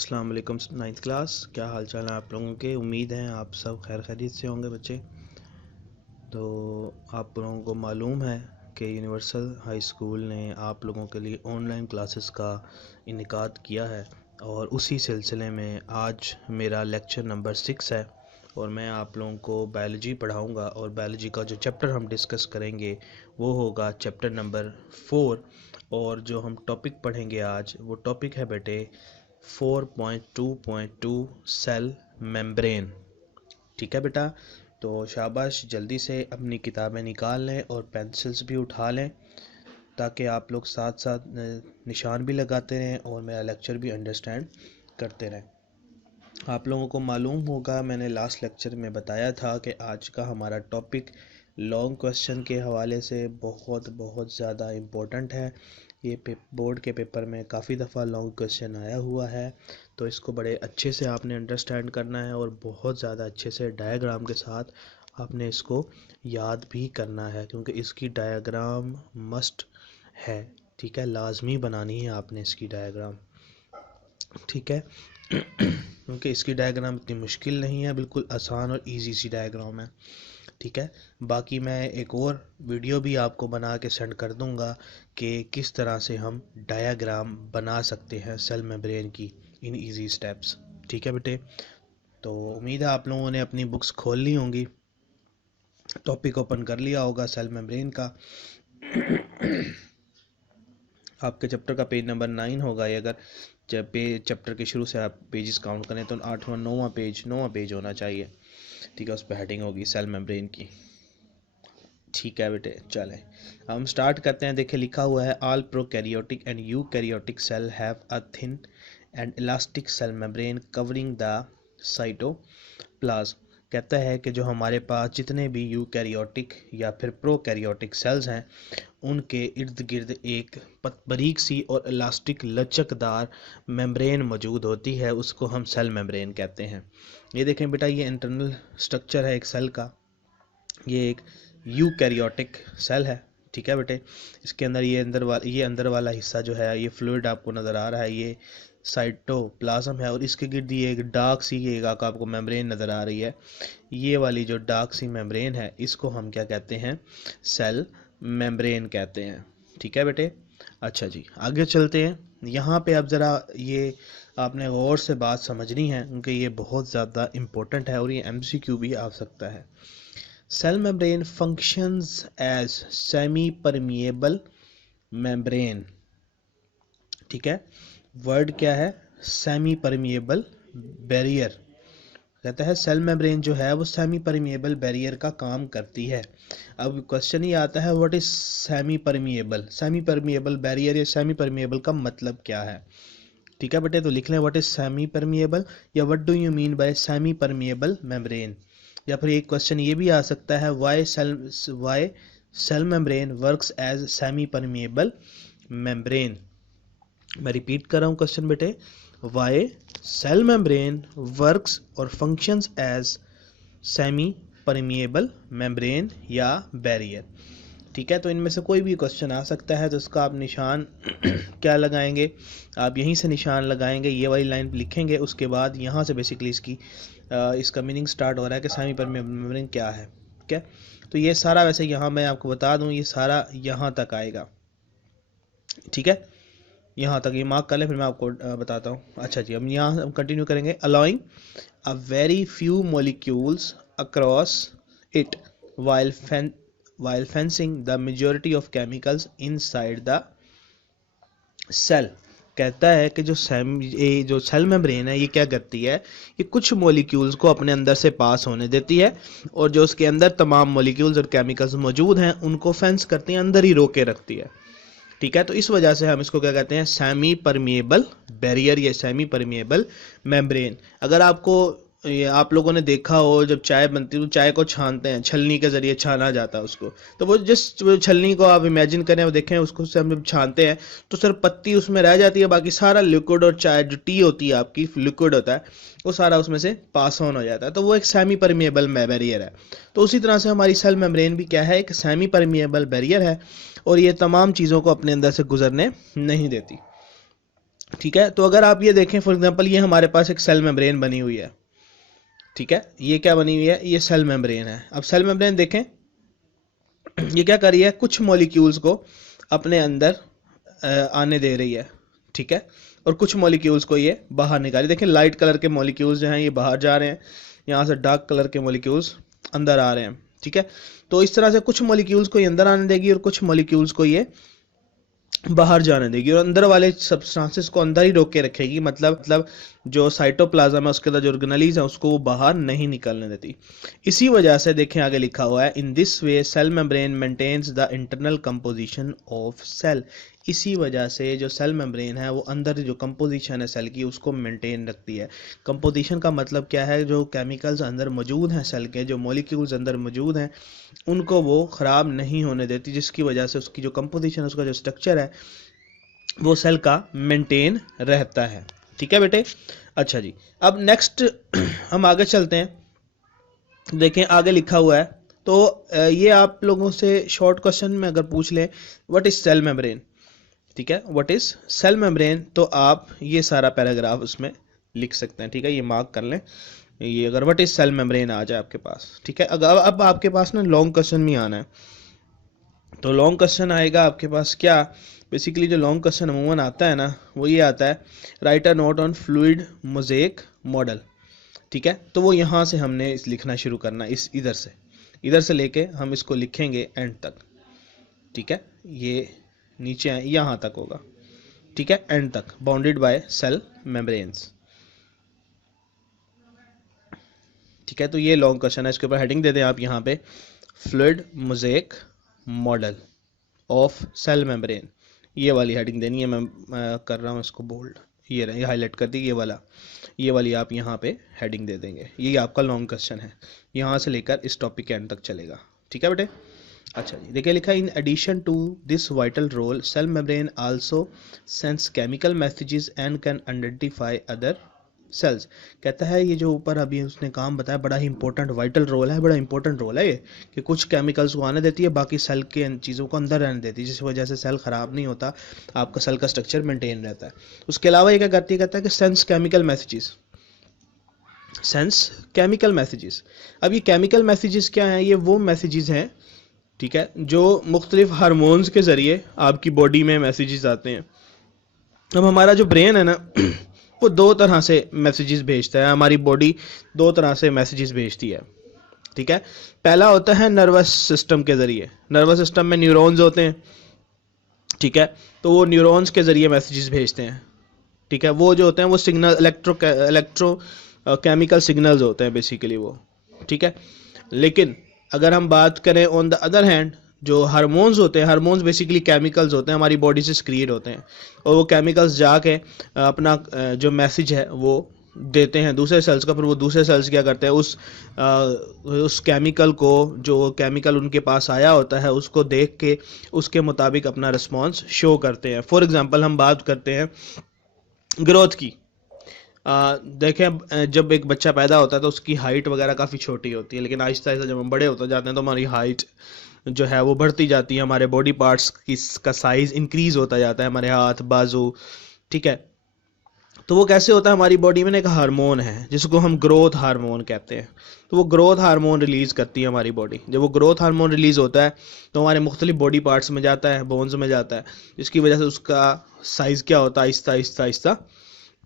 अस्सलाम वालेकुम ninth class. क्या हाल चाल है आप लोगों के? उम्मीद है आप सब खैर खैरियत से होंगे बच्चे। तो आप लोगों को मालूम है कि यूनिवर्सल हाई स्कूल ने आप लोगों के लिए ऑनलाइन क्लासेस का इनेकाद किया है और उसी सिलसिले में आज मेरा लेक्चर नंबर 6 है और मैं आप लोगों को बायोलॉजी पढ़ाऊंगा और बायोलॉजी का जो चैप्टर हम डिस्कस करेंगे वो होगा चैप्टर नंबर 4। और जो हम टॉपिक पढ़ेंगे आज वो टॉपिक है बेटे 4.2.2 सेल मेम्ब्रेन। ठीक है बेटा, तो शाबाश, जल्दी से अपनी किताबें निकाल लें और पेंसिल्स भी उठा लें ताकि आप लोग साथ साथ निशान भी लगाते रहें और मेरा लेक्चर भी अंडरस्टैंड करते रहें। आप लोगों को मालूम होगा, मैंने लास्ट लेक्चर में बताया था कि आज का हमारा टॉपिक लॉन्ग क्वेश्चन के हवाले से बहुत बहुत ज़्यादा इम्पोर्टेंट है। ये बोर्ड के पेपर में काफ़ी दफ़ा लॉन्ग क्वेश्चन आया हुआ है, तो इसको बड़े अच्छे से आपने अंडरस्टैंड करना है और बहुत ज़्यादा अच्छे से डायग्राम के साथ आपने इसको याद भी करना है, क्योंकि इसकी डायग्राम मस्ट है। ठीक है, लाजमी बनानी है आपने इसकी डायग्राम। ठीक है क्योंकि इसकी डायग्राम इतनी मुश्किल नहीं है, बिल्कुल आसान और इजी सी डायग्राम है। ठीक है, बाकी मैं एक और वीडियो भी आपको बना के सेंड कर दूंगा कि किस तरह से हम डायग्राम बना सकते हैं सेल मेम्ब्रेन की इन इजी स्टेप्स। ठीक है बेटे, तो उम्मीद है आप लोगों ने अपनी बुक्स खोल ली होंगी, टॉपिक ओपन कर लिया होगा सेल मेम्ब्रेन का। आपके चैप्टर का पेज नंबर 9 होगा ये। अगर जब चैप्टर के शुरू से आप पेजेस काउंट करें तो 8वां 9वां पेज होना चाहिए। ठीक है, उस पर हेडिंग होगी सेल मेम्ब्रेन की। ठीक है बेटे, चलें हम स्टार्ट करते हैं। देखिए लिखा हुआ है all prokaryotic and eukaryotic cell have a thin and elastic cell membrane covering the cytoplasm. कहता है कि जो हमारे पास जितने भी यूकैरियोटिक या फिर प्रोकैरियोटिक सेल्स हैं उनके इर्द गिर्द एक बारीक सी और इलास्टिक लचकदार मेम्ब्रेन मौजूद होती है, उसको हम सेल मेम्ब्रेन कहते हैं। ये देखें बेटा, ये इंटरनल स्ट्रक्चर है एक सेल का। ये एक यूकैरियोटिक सेल है। ठीक है बेटे, इसके अंदर ये अंदर वाला हिस्सा जो है, ये फ्लूइड आपको नज़र आ रहा है, ये साइटोप्लाज्म है और इसके गिर्द ये एक डार्क सी एक आपको मेम्ब्रेन नज़र आ रही है। ये वाली जो डार्क सी मेम्ब्रेन है इसको हम क्या कहते हैं? सेल मेम्ब्रेन कहते हैं। ठीक है बेटे, अच्छा जी आगे चलते हैं। यहाँ पे अब ज़रा ये आपने गौर से बात समझनी है क्योंकि ये बहुत ज़्यादा इम्पोर्टेंट है और ये MCQ भी आ सकता है। Cell membrane functions as semi-permeable membrane। ठीक है, वर्ड क्या है? Semi permeable barrier. कहता है सेल मेम्ब्रेन जो है वो सेमी परमिएबल बैरियर का काम करती है। अब क्वेश्चन ही आता है what is semi permeable? Semi permeable barrier या सेमी परमिएबल का मतलब क्या है? ठीक है बेटे, तो लिख लें व्हाट इज सेमी परमिएबल या what do you mean by semi permeable membrane. या फिर एक क्वेश्चन ये भी आ सकता है why cell membrane works as semi permeable membrane. मैं रिपीट कर रहा हूँ क्वेश्चन बेटे, व्हाई सेल मेम्ब्रेन वर्क्स और functions as semi permeable membrane या बैरियर। ठीक है, तो इनमें से कोई भी क्वेश्चन आ सकता है, तो इसका आप निशान क्या लगाएंगे? आप यहीं से निशान लगाएंगे, ये वाली लाइन लिखेंगे, उसके बाद यहाँ से बेसिकली इसका मीनिंग स्टार्ट हो रहा है कि सेमी परमिएबल मेम्ब्रेन क्या है। ठीक है, तो ये सारा वैसे यहाँ मैं आपको बता दूँ, ये सारा यहाँ तक आएगा। ठीक है, यहाँ तक ये मार्क कर लें, फिर मैं आपको बताता हूँ। अच्छा जी, हम यहाँ हम कंटिन्यू करेंगे। Allowing a very few molecules across it while while fencing the majority of chemicals inside the cell। कहता है कि जो सेल मेम्ब्रेन है ये क्या करती है? ये कुछ मॉलिक्यूल्स को अपने अंदर से पास होने देती है और जो उसके अंदर तमाम मॉलिक्यूल्स और केमिकल्स मौजूद हैं उनको फेंस करती है, अंदर ही रोके रखती है। ठीक है, तो इस वजह से हम इसको क्या कहते हैं? सेमी परमिएबल बैरियर या सेमी परमिएबल मेम्ब्रेन। अगर आपको ये आप लोगों ने देखा हो, जब चाय बनती है तो चाय को छानते हैं, छलनी के जरिए छाना जाता है उसको, तो वो जस्ट छलनी को आप इमेजिन करें और देखें, उसको से हम जब छानते हैं तो सिर्फ पत्ती उसमें रह जाती है, बाकी सारा लिक्विड और चाय जो टी होती है आपकी लिक्विड होता है वो सारा उसमें से पास ऑन हो जाता है, तो वो एक सेमी परमिएबल बैरियर है। तो उसी तरह से हमारी सेल मेम्ब्रेन भी क्या है? एक सेमी परमिएबल बैरियर है और ये तमाम चीज़ों को अपने अंदर से गुजरने नहीं देती। ठीक है, तो अगर आप ये देखें फॉर एग्जांपल, ये हमारे पास एक सेल मेम्ब्रेन बनी हुई है। ठीक है, ये क्या बनी हुई है, ये सेल मेम्ब्रेन है। अब सेल मेम्ब्रेन देखें, ये क्या कर रही है, कुछ मॉलिक्यूल्स को अपने अंदर आने दे रही है। ठीक है, और कुछ मॉलिक्यूल्स को ये बाहर निकाल रही है। देखें लाइट कलर के मॉलिक्यूल्स जो हैं ये बाहर जा रहे हैं, यहाँ से डार्क कलर के मॉलिक्यूल्स अंदर आ रहे हैं। ठीक है, तो इस तरह से कुछ मॉलिक्यूल्स को ये अंदर आने देगी और कुछ मॉलिक्यूल्स को ये बाहर जाने देगी, और अंदर वाले सब्सटेंसेस को अंदर ही रोक के रखेगी। मतलब जो साइटोप्लाज्म है उसके अंदर जो ऑर्गेनेलीज है उसको वो बाहर नहीं निकलने देती। इसी वजह से देखें आगे लिखा हुआ है, in this way cell membrane maintains the internal composition of cell. इसी वजह से जो सेल मेम्ब्रेन है वो अंदर जो कंपोजिशन है सेल की उसको मेंटेन रखती है। कंपोजिशन का मतलब क्या है, जो केमिकल्स अंदर मौजूद हैं सेल के, जो मॉलिक्यूल्स अंदर मौजूद हैं उनको वो ख़राब नहीं होने देती, जिसकी वजह से उसकी जो कंपोजिशन है, उसका जो स्ट्रक्चर है वो सेल का मेंटेन रहता है। ठीक है बेटे, अच्छा जी, अब नेक्स्ट हम आगे चलते हैं। देखें आगे लिखा हुआ है, तो ये आप लोगों से शॉर्ट क्वेश्चन में अगर पूछ लें व्हाट इज सेल मेम्ब्रेन, ठीक है, व्हाट इज सेल मेम्ब्रेन, तो आप ये सारा पैराग्राफ उसमें लिख सकते हैं। ठीक है, ये मार्क कर लें, ये अगर व्हाट इज सेल मेम्ब्रेन आ जाए आपके पास। ठीक है, अगर अब आपके पास ना लॉन्ग क्वेश्चन में आना है, तो लॉन्ग क्वेश्चन आएगा आपके पास क्या, बेसिकली जो लॉन्ग क्वेश्चन अमूमन आता है ना वो ये आता है, right a note on fluid mosaic model. ठीक है, तो वो यहाँ से हमने इस लिखना शुरू करना, इस इधर से लेके हम इसको लिखेंगे एंड तक। ठीक है, ये नीचे यहाँ तक होगा। ठीक है, एंड तक, बाउंडेड बाय सेल मेम्ब्रेन्स। ठीक है, तो ये लॉन्ग क्वेश्चन है, इसके ऊपर हेडिंग दे दें आप यहाँ पे, fluid mosaic model of cell membrane. ये वाली हेडिंग देनी है, मैं कर रहा हूँ इसको बोल्ड, ये रहे, ये हाईलाइट कर दी, ये वाली आप यहाँ पे हेडिंग दे देंगे। ये आपका लॉन्ग क्वेश्चन है, यहाँ से लेकर इस टॉपिक के एंड तक चलेगा। ठीक है बेटे, अच्छा जी, देखिए लिखा, in addition to this vital role cell membrane also senses chemical messages and can identify other cells. कहता है ये जो ऊपर अभी उसने काम बताया बड़ा ही इंपॉर्टेंट वाइटल रोल है, बड़ा इंपॉर्टेंट रोल है ये, कि कुछ केमिकल्स को आने देती है, बाकी सेल के चीज़ों को अंदर रहने देती है, जिस वजह से सेल ख़राब नहीं होता, आपका सेल का स्ट्रक्चर मेंटेन रहता है। उसके अलावा ये क्या करती है, कहता है कि sense chemical messages, sense chemical messages. अब ये केमिकल मैसेजेस क्या हैं, ये वो मैसेजेस हैं, ठीक है, जो मुख्तलिफ हार्मोन्स के ज़रिए आपकी बॉडी में मैसेजेस आते हैं। अब हमारा जो ब्रेन है ना वो दो तरह से मैसेजेस भेजता है, हमारी बॉडी दो तरह से मैसेजेस भेजती है। ठीक है, पहला होता है नर्वस सिस्टम के ज़रिए, नर्वस सिस्टम में न्यूरॉन्स होते हैं। ठीक है, तो वो न्यूरॉन्स के ज़रिए मैसेजेस भेजते हैं। ठीक है, वो जो होते हैं वो सिग्नल इलेक्ट्रो केमिकल सिग्नल्स होते हैं बेसिकली वो। ठीक है, लेकिन अगर हम बात करें ऑन द अदर हैंड, जो हार्मोन्स होते हैं, हार्मोन्स बेसिकली केमिकल्स होते हैं, हमारी बॉडी से सक्रिएट होते हैं, और वो केमिकल्स जाके अपना जो मैसेज है वो देते हैं दूसरे सेल्स का, फिर वो दूसरे सेल्स क्या करते हैं, उस केमिकल को, जो केमिकल उनके पास आया होता है उसको देख के उसके मुताबिक अपना रिस्पॉन्स शो करते हैं। फॉर एग्जांपल हम बात करते हैं ग्रोथ की। देखें जब एक बच्चा पैदा होता है तो उसकी हाइट वगैरह काफ़ी छोटी होती है, लेकिन आहिस्ता आहिस्ता जब हम बड़े होते जाते हैं तो हमारी हाइट जो है वो बढ़ती जाती है, हमारे बॉडी पार्ट्स की का साइज़ इंक्रीज़ होता जाता है, हमारे हाथ बाजू। ठीक है, तो वो कैसे होता है, हमारी बॉडी में एक हार्मोन है जिसको हम ग्रोथ हार्मोन कहते हैं, तो वो ग्रोथ हार्मोन रिलीज़ करती है हमारी बॉडी। जब वो ग्रोथ हार्मोन रिलीज़ होता है तो हमारे मुख्तलिफ बॉडी पार्ट्स में जाता है, बोन्स में जाता है, जिसकी वजह से उसका साइज़ क्या होता है, आहिस्ता आहिस्ता आहिस्ता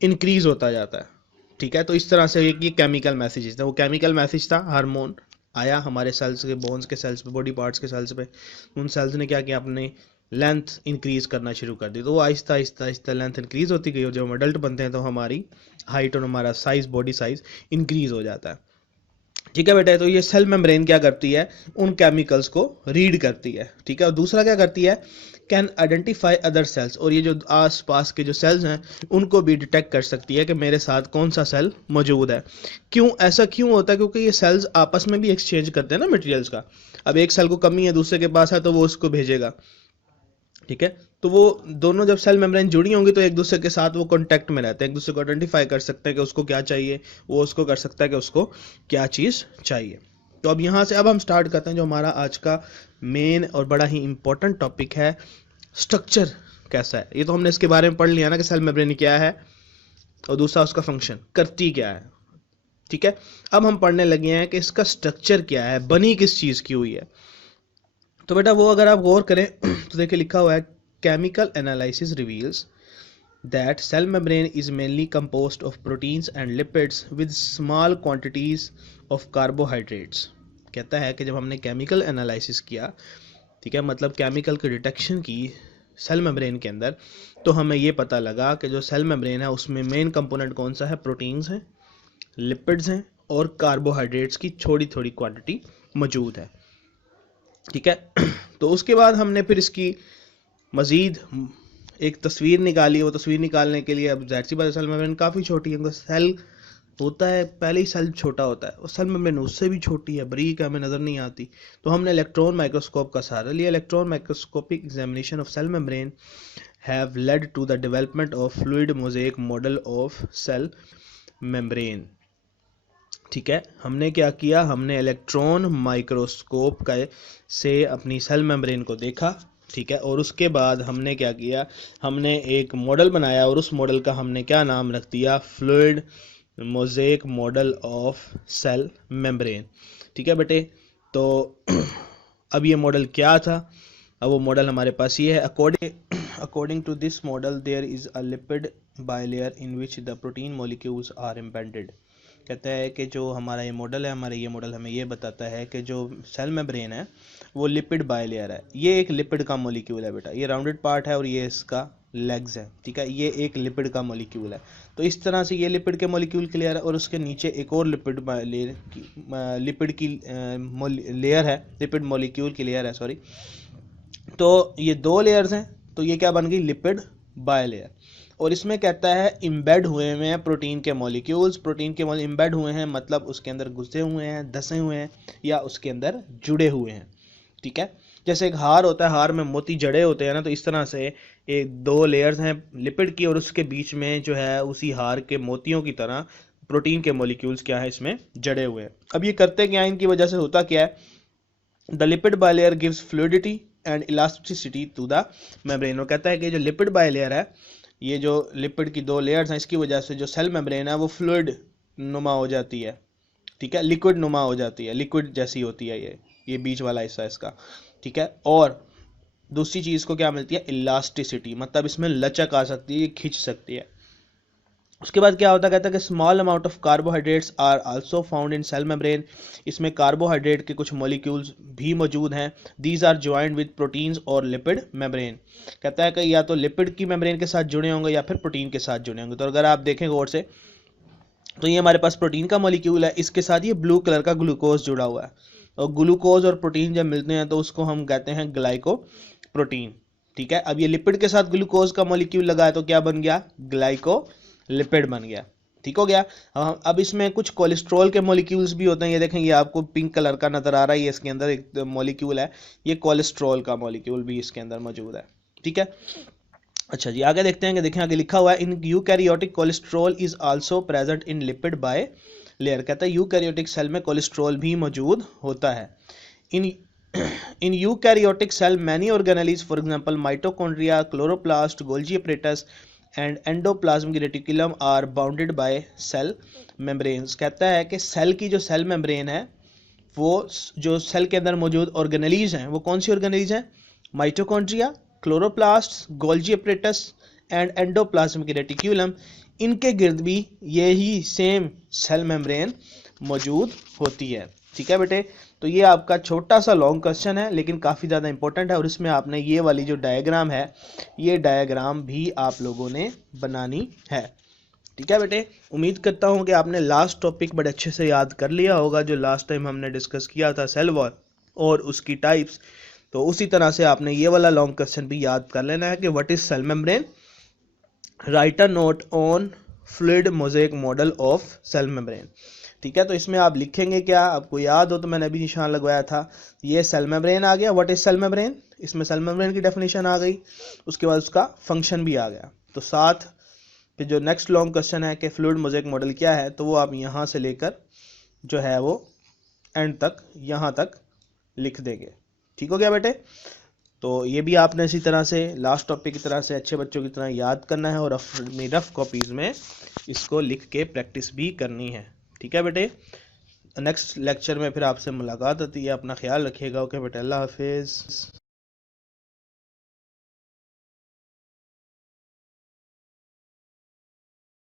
इंक्रीज़ होता जाता है। ठीक है, तो इस तरह से ये केमिकल मैसेजेस था, वो केमिकल मैसेज था, हार्मोन आया हमारे सेल्स के, बोन्स के सेल्स पे, बॉडी पार्ट्स के सेल्स पे, उन सेल्स ने क्या किया, अपने लेंथ इंक्रीज़ करना शुरू कर दी, तो वो आहिस्ता आहिस्ता आहिस्ता लेंथ इंक्रीज़ होती गई, और जब हम अडल्ट बनते हैं तो हमारी हाइट और हमारा साइज़, बॉडी साइज़ इंक्रीज़ हो जाता है। ठीक है बेटा, तो ये सेल मेम्ब्रेन क्या करती है, उन केमिकल्स को रीड करती है। ठीक है, और दूसरा क्या करती है, कैन आइडेंटिफाई अदर सेल्स, और ये जो आस पास के जो सेल्स हैं उनको भी डिटेक्ट कर सकती है कि मेरे साथ कौन सा सेल मौजूद है। क्यों ऐसा क्यों होता है, क्योंकि ये सेल्स आपस में भी एक्सचेंज करते हैं ना मटेरियल्स का। अब एक सेल को कमी है दूसरे के पास है तो वो उसको भेजेगा। ठीक है, तो वो दोनों जब सेल मेम्ब्रेन जुड़ी होंगी तो एक दूसरे के साथ वो कांटेक्ट में रहते हैं, एक दूसरे को आइडेंटिफाई कर सकते हैं कि उसको क्या चाहिए, वो उसको कर सकता है कि उसको क्या चीज़ चाहिए। तो अब यहाँ से अब हम स्टार्ट करते हैं जो हमारा आज का मेन और बड़ा ही इम्पोर्टेंट टॉपिक है, स्ट्रक्चर कैसा है, ये तो हमने इसके बारे में पढ़ लिया ना कि सेल मेम्ब्रेन क्या है और दूसरा उसका फंक्शन करती क्या है। ठीक है, अब हम पढ़ने लगे हैं कि इसका स्ट्रक्चर क्या है, बनी किस चीज की हुई है। तो बेटा वो अगर आप गौर करें तो देखिए लिखा हुआ है chemical analysis reveals that cell membrane is mainly composed of proteins and lipids with small quantities of carbohydrates। कहता है कि जब हमने केमिकल एनालिसिस किया, ठीक है, मतलब केमिकल की डिटेक्शन की सेल मेम्ब्रेन के अंदर, तो हमें ये पता लगा कि जो सेल मेम्ब्रेन है उसमें मेन कंपोनेंट कौन सा है, प्रोटीन्स हैं, लिपिड्स हैं और कार्बोहाइड्रेट्स की थोड़ी थोड़ी क्वांटिटी मौजूद है। ठीक है, तो उसके बाद हमने फिर इसकी मज़ीद एक तस्वीर निकाली। वो तस्वीर निकालने के लिए अब जाहिर सी बात है सेल मेम्ब्रेन काफ़ी छोटी है, सेल होता है पहले ही सेल छोटा होता है और सेल मेम्ब्रेन उससे भी छोटी है, बारीक हमें नज़र नहीं आती। तो हमने इलेक्ट्रॉन माइक्रोस्कोप का सहारा लिया। Electron microscopic examination of cell membrane have led to the development of fluid mosaic model of cell membrane. ठीक है, हमने क्या किया, हमने इलेक्ट्रॉन माइक्रोस्कोप का से अपनी सेल मेम्ब्रेन को देखा। ठीक है, और उसके बाद हमने क्या किया, हमने एक मॉडल बनाया और उस मॉडल का हमने क्या नाम रख दिया, fluid mosaic model of cell membrane. ठीक है बेटे, तो अब ये मॉडल क्या था, अब वो मॉडल हमारे पास ये है। According to this model there is a lipid bilayer in which the protein molecules are embedded. कहता है कि जो हमारा ये मॉडल है, हमारा ये मॉडल हमें ये बताता है कि जो सेल मेम्ब्रेन है वो लिपिड बाइलेयर है। ये एक लिपिड का मॉलिक्यूल है बेटा, ये राउंडेड पार्ट है और ये इसका लेग्स है। ठीक है, ये एक लिपिड का मॉलिक्यूल है। तो इस तरह से ये लिपिड के मॉलिक्यूल की लेयर है और उसके नीचे एक और लिपिड की लेयर है, लिपिड मॉलिक्यूल की लेयर है, सॉरी। तो ये दो लेयर्स हैं, तो ये क्या बन गई, लिपिड बाइलेयर। और इसमें कहता है इम्बेड हुए हुए हैं प्रोटीन के मॉलिक्यूल्स। प्रोटीन के मॉलिक्यूल इम्बेड हुए हैं मतलब उसके अंदर घुसे हुए हैं, धसे हुए हैं या उसके अंदर जुड़े हुए हैं। ठीक है, जैसे एक हार होता है, हार में मोती जड़े होते हैं ना, तो इस तरह से एक दो लेयर्स हैं लिपिड की और उसके बीच में जो है उसी हार के मोतियों की तरह प्रोटीन के मॉलिक्यूल्स क्या है इसमें जड़े हुए हैं। अब ये करते क्या है, इनकी वजह से होता क्या है, the lipid bilayer gives fluidity and elasticity to the membrane. वो कहता है कि जो लिपिड बाइलेयर है, ये जो लिपिड की दो लेयर्स हैं, इसकी वजह से जो सेल मेम्ब्रेन है वो फ्लूइड नुमा हो जाती है। ठीक है, लिक्विड नुमा हो जाती है, लिक्विड जैसी होती है ये बीच वाला हिस्सा इसका। ठीक है, और दूसरी चीज़ को क्या मिलती है, इलास्टिसिटी, मतलब इसमें लचक आ सकती है, ये खिंच सकती है। उसके बाद क्या होता है, कहता है कि small amount of carbohydrates are also found in cell membrane. इसमें कार्बोहाइड्रेट के कुछ मॉलिक्यूल्स भी मौजूद हैं। These are joined with proteins और लिपिड मेम्ब्रेन। कहता है कि या तो लिपिड की मेम्ब्रेन के साथ जुड़े होंगे या फिर प्रोटीन के साथ जुड़े होंगे। तो अगर आप देखें गौर से, तो ये हमारे पास प्रोटीन का मॉलिक्यूल है, इसके साथ ये ब्लू कलर का ग्लूकोज जुड़ा हुआ है। और ग्लूकोज और प्रोटीन जब मिलते हैं तो उसको हम कहते हैं ग्लाइको प्रोटीन। ठीक है, अब ये लिपिड के साथ ग्लूकोज का मॉलिक्यूल लगा है तो क्या बन गया, ग्लाइको लिपिड बन गया। ठीक हो गया। अब इसमें कुछ कोलेस्ट्रॉल के मॉलिक्यूल्स भी होते हैं, ये देखें, ये आपको पिंक कलर का नजर आ रहा है, ये इसके अंदर एक मॉलिक्यूल है, ये कोलेस्ट्रॉल का मॉलिक्यूल भी इसके अंदर मौजूद है। ठीक है, अच्छा जी, आगे देखते हैं कि देखें आगे लिखा हुआ है in eukaryotic cholesterol is also present in lipid by layer. कहता है यूकैरियोटिक सेल में कोलेस्ट्रॉल भी मौजूद होता है। In eukaryotic cell many organelles for example mitochondria, chloroplast, Golgi apparatus and endoplasmic reticulum are bounded by cell membranes. कहता है कि सेल की जो सेल मेम्ब्रेन है, वो जो सेल के अंदर मौजूद ऑर्गेनेलीज हैं, वो कौन सी ऑर्गेनेलीज हैं, mitochondria, chloroplast, Golgi apparatus and endoplasmic reticulum. इनके गिर्द भी यही सेम सेल मेम्ब्रेन मौजूद होती है। ठीक है बेटे, तो ये आपका छोटा सा लॉन्ग क्वेश्चन है लेकिन काफ़ी ज़्यादा इंपॉर्टेंट है और इसमें आपने ये वाली जो डायग्राम है, ये डायग्राम भी आप लोगों ने बनानी है। ठीक है बेटे, उम्मीद करता हूँ कि आपने लास्ट टॉपिक बड़े अच्छे से याद कर लिया होगा, जो लास्ट टाइम हमने डिस्कस किया था सेल वॉल और उसकी टाइप्स। तो उसी तरह से आपने ये वाला लॉन्ग क्वेश्चन भी याद कर लेना है कि what is cell membrane, write a note on fluid mosaic model of cell membrane. ठीक है, तो इसमें आप लिखेंगे क्या, आपको याद हो तो मैंने अभी निशान लगवाया था, ये सेल मेम्ब्रेन आ गया, व्हाट इज सेल मेम्ब्रेन, इसमें सेल मेम्ब्रेन की डेफिनेशन आ गई, उसके बाद उसका फंक्शन भी आ गया। तो साथ फिर जो नेक्स्ट लॉन्ग क्वेश्चन है कि फ्लूइड मोज़ेक मॉडल क्या है, तो वो आप यहाँ से लेकर जो है वो एंड तक यहाँ तक लिख देंगे। ठीक हो गया बेटे। तो ये भी आपने इसी तरह से लास्ट टॉपिक की तरह से अच्छे बच्चों की तरह याद करना है और अपनी रफ कॉपीज़ में इसको लिख के प्रैक्टिस भी करनी है। ठीक है बेटे, नेक्स्ट लेक्चर में फिर आपसे मुलाकात होती है। अपना ख्याल रखिएगा। ओके बेटे, अल्लाह हाफिज़।